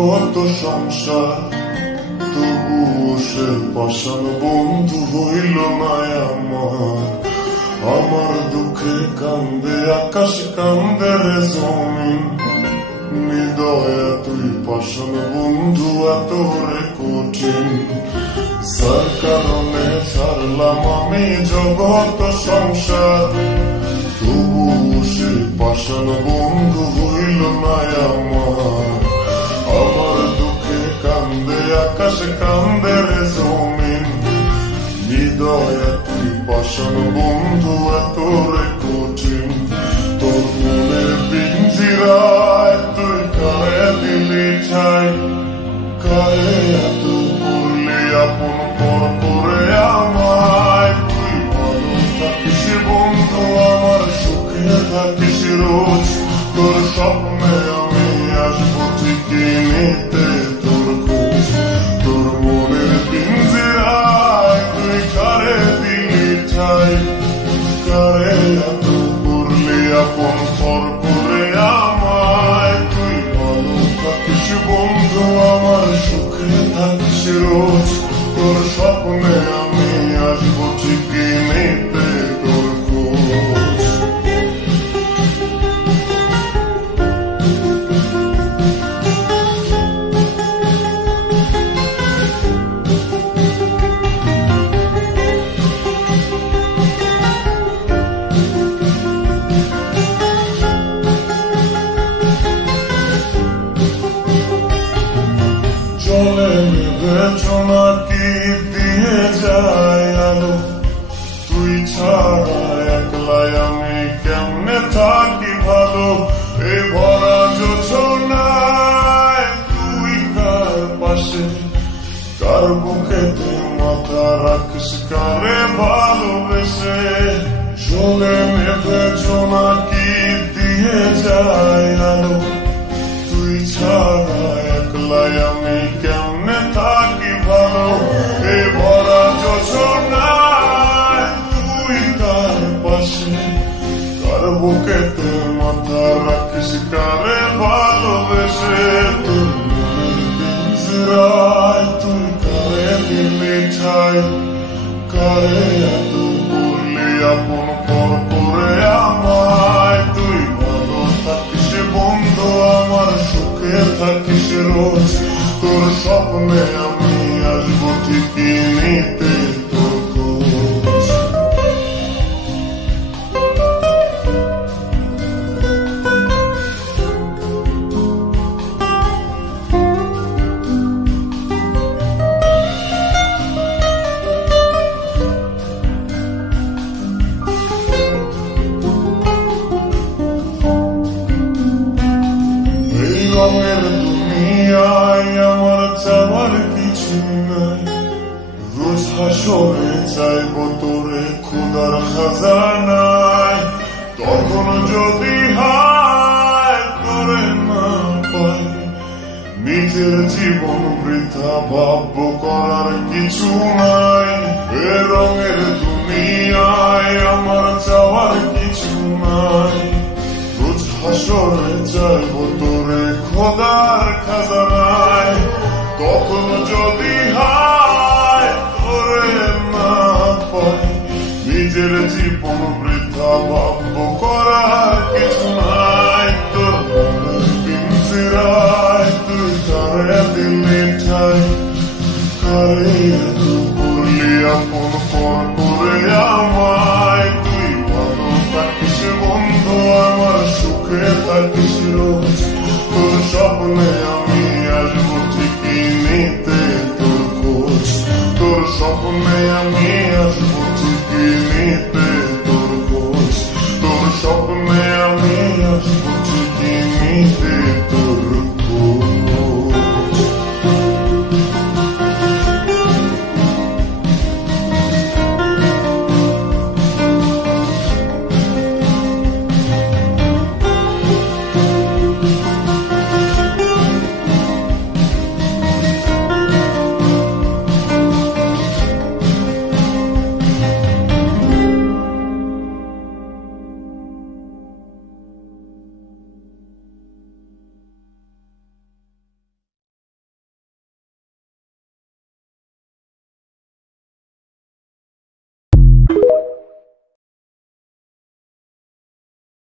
জগৎ সংসার, তবু সে পাষাণ বন্ধু হইল না আমার। আমার দুঃখে কান্দে আকাশ, কান্দে রে জমিন, হৃদয়ে তুই পাষাণ বন্ধু এত রে কঠিন। যার কারণে ছাড়লাম আমি জগৎ সংসার, তবু সে পাষাণ বন্ধু হইল না আমার। আমার দুঃখে কান্দে আকাশ, কান্দে রে জমিন, হৃদয়ে তুই পাষাণ বন্ধু এত রে কঠিন। তোর মনের পিঞ্জিরায় তুই কারে দিলি ঠাই, কারে এত করলি আপন পর করে আমায়। তুই ভালো থাকিস বন্ধু আমার, সুখে থাকিস রোজ, তোর স্বপ্নে আমি আসবো ঠিকই নিতে তোর খোঁজ। তোর মনের পিঞ্জিরায় তুই কারে দিলি ঠাই, কারে এত করলি আপন পর করে আমায়। তুই ভালো থাকিস বন্ধু আমার, সুখে থাকিস রোজ, তোর স্বপ্নে আমি আসবো ঠিকই নিতে তোর খোঁজ। জলে নেবে জোনাকি দিয়ে যায় আলো, তুই ছাড়া একলাই আমি কেমনে থাকি ভালো। এ ভরা যোজনায় তুই কার পাশে, কার বুকেতে মাথা রাখিস, কারে ভালোবেসে। জলে নেবে জোনাকি দিয়ে যায় আলো, তুই ছাড়া একলাই আমি কেমনে থাকি ভালো। এ ভরা যোজনায় তুই কার পাশে, কার বুকেতে মাথা রাখিস, কারে ভালোবেসে। তোর মনের পিঞ্জিরায় তুই কারে দিলি ঠাই, কারে এত করলি আপন পর করে আমায়। তুই ভালো থাকিস বন্ধু আমার, সুখে থাকিস রোজ, তোর স্বপ্নে আমি আসবো ঠিকই নিতে তোর খোঁজ। রঙের দুনিয়ায় আমার চাওয়ার কিছু নাই, রোজ হাসরে চাইব তোরে খোদার খাজানায়। তখন যদি হায় করে না পাই, নিজের জীবন বৃথা ভাব্য করার কিছু নাই। এ রঙের দুনিয়ায় আমার চাওয়ার কিছু নাই, রোজ হাসরে চাইব তোরে খোদার খাজানায়। তখন যদি হায় তোরে না পাই, নিজের জীবন বৃথা ভাব্য করার কিছু নাই। তোর মনের পিঞ্জিরায় তুই কারে দিলি ঠাই, কারে এত করলি আপন পর করে আমায়। তুই ভালো থাকিস বন্ধু আমার, সুখে থাকিস রোজ, তোর স্বপ্নে আমি আসবো ঠিকই নিতে তোর খোঁজ। তোর স্বপ্নে আমি